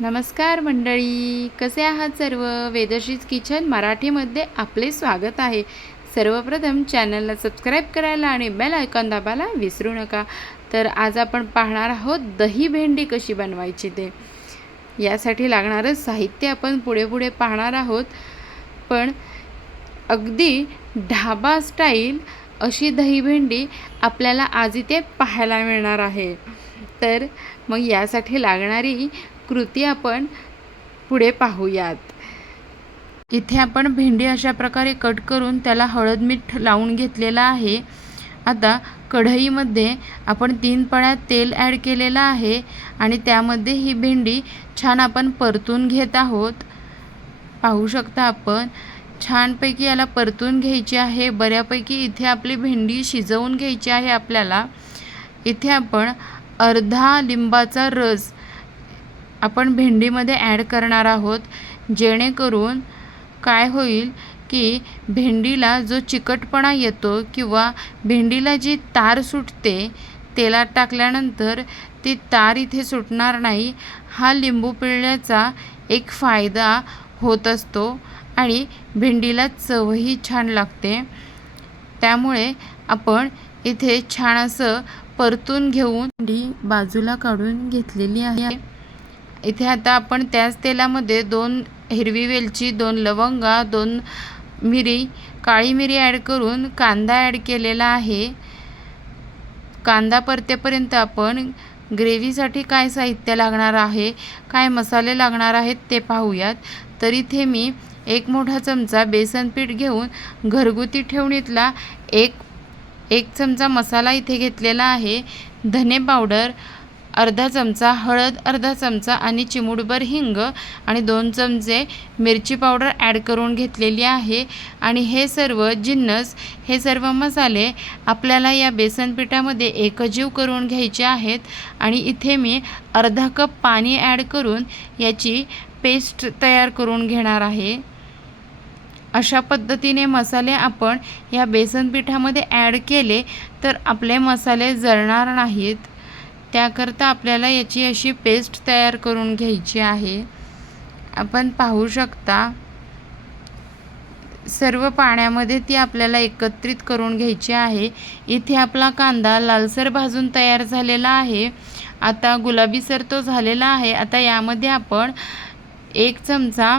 नमस्कार मंडळी, कसे आहात सर्व? वेदश्रीज किचन मराठीमध्ये आपले स्वागत आहे. सर्वप्रथम चॅनलला सबस्क्राईब करायला आणि बेल आयकॉन दाबायला विसरू नका. तर आज आपण पाहणार आहोत दही भेंडी कशी बनवायची ते. यासाठी लागणारं साहित्य आपण पुढे पाहणार आहोत. पण अगदी ढाबा स्टाईल अशी दही भेंडी आपल्याला आज इथे पाहायला मिळणार आहे. तर मग यासाठी लागणारी कृती आपण पुढे पाहूयात. इथे आपण भेंडी अशा प्रकारे कट करून त्याला हळद मीठ लावून घेतलेला आहे. आता कढईमध्ये आपण 3 पळ्या तेल ॲड केलेलं आहे आणि त्यामध्ये ही भेंडी छान आपण परतून घेत आहोत. पाहू शकता आपण छानपैकी याला परतून घ्यायची आहे. बऱ्यापैकी इथे आपली भेंडी शिजवून घ्यायची आहे आपल्याला. इथे आपण अर्धा लिंबाचा रस आपण भेंडीमध्ये ॲड करणार आहोत, जेणेकरून काय होईल की भेंडीला जो चिकटपणा येतो किंवा भेंडीला जी तार सुटते तेलात टाकल्यानंतर ती तार इथे सुटणार नाही. हा लिंबू पिळण्याचा एक फायदा होत असतो आणि भेंडीला चवही छान लागते. त्यामुळे आपण इथे छान असं परतून घेऊन भेंडी बाजूला काढून घेतलेली आहे. इथे आता आपण त्याच तेलामध्ये 2 हिरवी वेलची, 2 लवंगा, 2 मिरी, काळी मिरी ॲड करून कांदा ॲड केलेला आहे. कांदा परतेपर्यंत आपण ग्रेव्हीसाठी काय साहित्य लागणार आहे, काय मसाले लागणार आहेत ते पाहूयात. तर इथे मी 1 मोठा चमचा बेसन पीठ घेऊन घरगुती ठेवणीतला एक चमचा मसाला इथे घेतलेला आहे. धने पावडर अर्धा चमचा, हळद अर्धा चमचा आणि चिमूटभर हिंग आणि 2 चमचे मिरची पावडर ॲड करून घेतलेली आहे. आणि हे सर्व जिन्नस, हे सर्व मसाले आपल्याला या बेसन पिठामध्ये एकजीव करून घ्यायचे आहेत. आणि इथे मी अर्धा कप पाणी ॲड करून याची पेस्ट तयार करून घेणार आहे. अशा पद्धतीने मसाले आपण या बेसन पिठामध्ये ॲड केले तर आपले मसाले जळणार नाहीत. त्याकरता आपल्याला याची अशी पेस्ट तयार करून घ्यायची आहे. आपण पाहू शकता सर्व पाण्यामध्ये ती आपल्याला एकत्रित करून घ्यायची आहे. इथे आपला कांदा लालसर भाजून तयार झालेला आहे. आता गुलाबीसर तो झालेला आहे. आता यामध्ये आपण 1 चमचा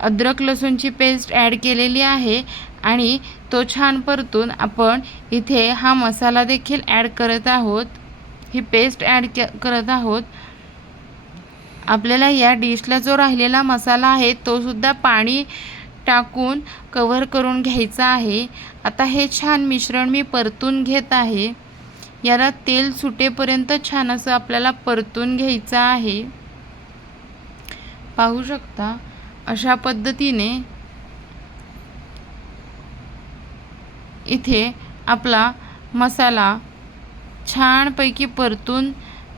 अद्रक लसूणची पेस्ट ॲड केलेली आहे आणि तो छान परतून आपण इथे हा मसाला देखील ॲड करत आहोत. ही पेस्ट ॲड करत आहोत. आपल्याला या डिशला जो राहिलेला मसाला आहे तो सुद्धा पाणी टाकून कव्हर करून घ्यायचा आहे. आता हे छान मिश्रण मी परतून घेत आहे. याला तेल सुटेपर्यंत छान असं आपल्याला परतून घ्यायचं आहे. पाहू शकता अशा पद्धतीने इथे आपला मसाला छानपैकी परतून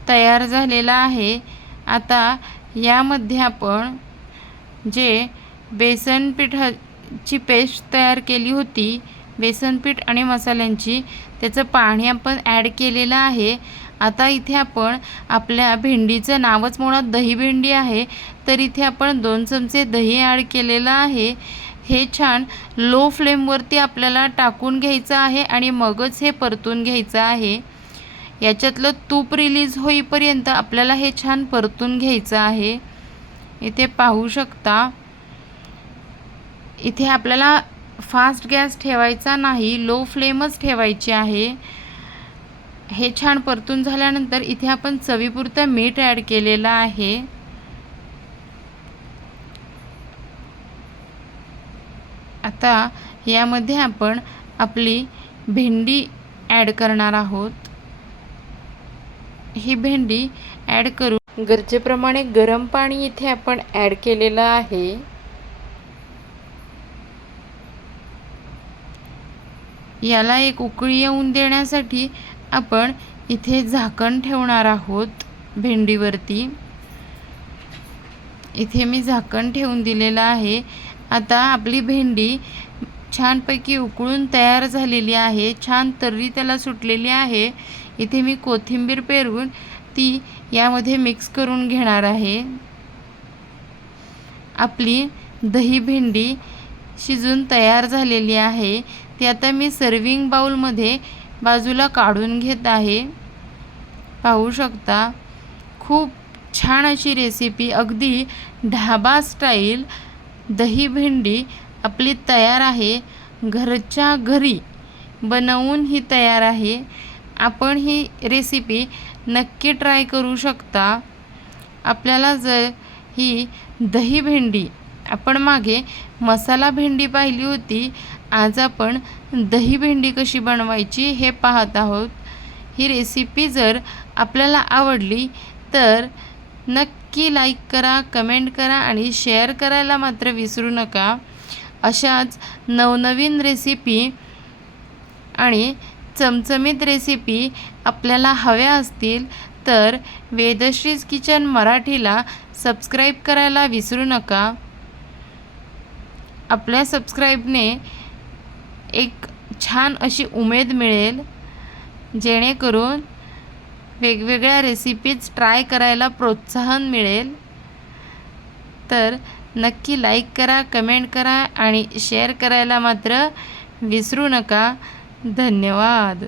तयार झालेला आहे. आता यामध्ये आपण जे बेसन पिठाची पेस्ट तयार केली होती, बेसन पीठ आणि मसाल्यांची, त्याचं पाणी आपण ॲड केलेलं आहे. आता इथे आपण आपल्या भेंडीचं नावच मुळात दही भेंडी आहे, तर इथे आपण 2 चमचे दही ॲड केलेलं आहे. हे छान लो फ्लेमवरती आपल्याला टाकून घ्यायचं आहे आणि मगच हे परतून घ्यायचं आहे. याच्यातलं तूप रिलीज होईपर्यंत आपल्याला हे छान परतून घ्यायचं आहे. इथे पाहू शकता इथे आपल्याला फास्ट गॅस ठेवायचा नाही, लो फ्लेमच ठेवायची आहे. हे छान परतून झाल्यानंतर इथे आपण चवीपुरतं मीठ ॲड केलेलं आहे. आता यामध्ये आपण आपली भेंडी ॲड करणार आहोत. ही भेंडी ॲड करून गरजेप्रमाणे गरम पाणी इथे आपण ॲड केलेलं आहे. याला एक उकळी येऊन देण्यासाठी आपण इथे झाकण ठेवणार आहोत भेंडीवरती. इथे मी झाकण ठेवून दिलेलं आहे. आता आपली भेंडी छानपैकी उकळून तयार झालेली आहे. छान तर्री त्याला सुटलेली आहे. इथे मी कोथिंबीर पेरून ती यामध्ये मिक्स करून घेणार आहे. आपली दही भेंडी शिजून तयार झालेली आहे. ती आता मी सर्विंग बाउलमध्ये बाजूला काढून घेत आहे. पाहू शकता खूप छान अशी रेसिपी, अगदी ढाबा स्टाईल दही भेंडी आपली तयार आहे. घरच्या घरी बनवून ही तयार आहे. आपण ही रेसिपी नक्की ट्राय करू शकता. आपल्याला जर ही दही भेंडी, आपण मागे मसाला भेंडी पाहिली होती, आज आपण दही भेंडी कशी बनवायची हे पाहत आहोत. ही रेसिपी जर आपल्याला आवडली तर नक्की लाईक करा, कमेंट करा आणि शेअर करायला मात्र विसरू नका. अशाच नवनवीन रेसिपी आणि चमचमीत रेसिपी आपल्याला हव्या असतील तर वेदश्रीज किचन मराठीला सबस्क्राईब करायला विसरू नका. आपल्या सबस्क्राईबने एक छान अशी उमेद मिळेल, जेणेकरून वेगवेगळ्या रेसिपीज ट्राय करायला प्रोत्साहन मिळेल. तर नक्की लाईक करा, कमेंट करा आणि शेअर करायला मात्र विसरू नका. धन्यवाद.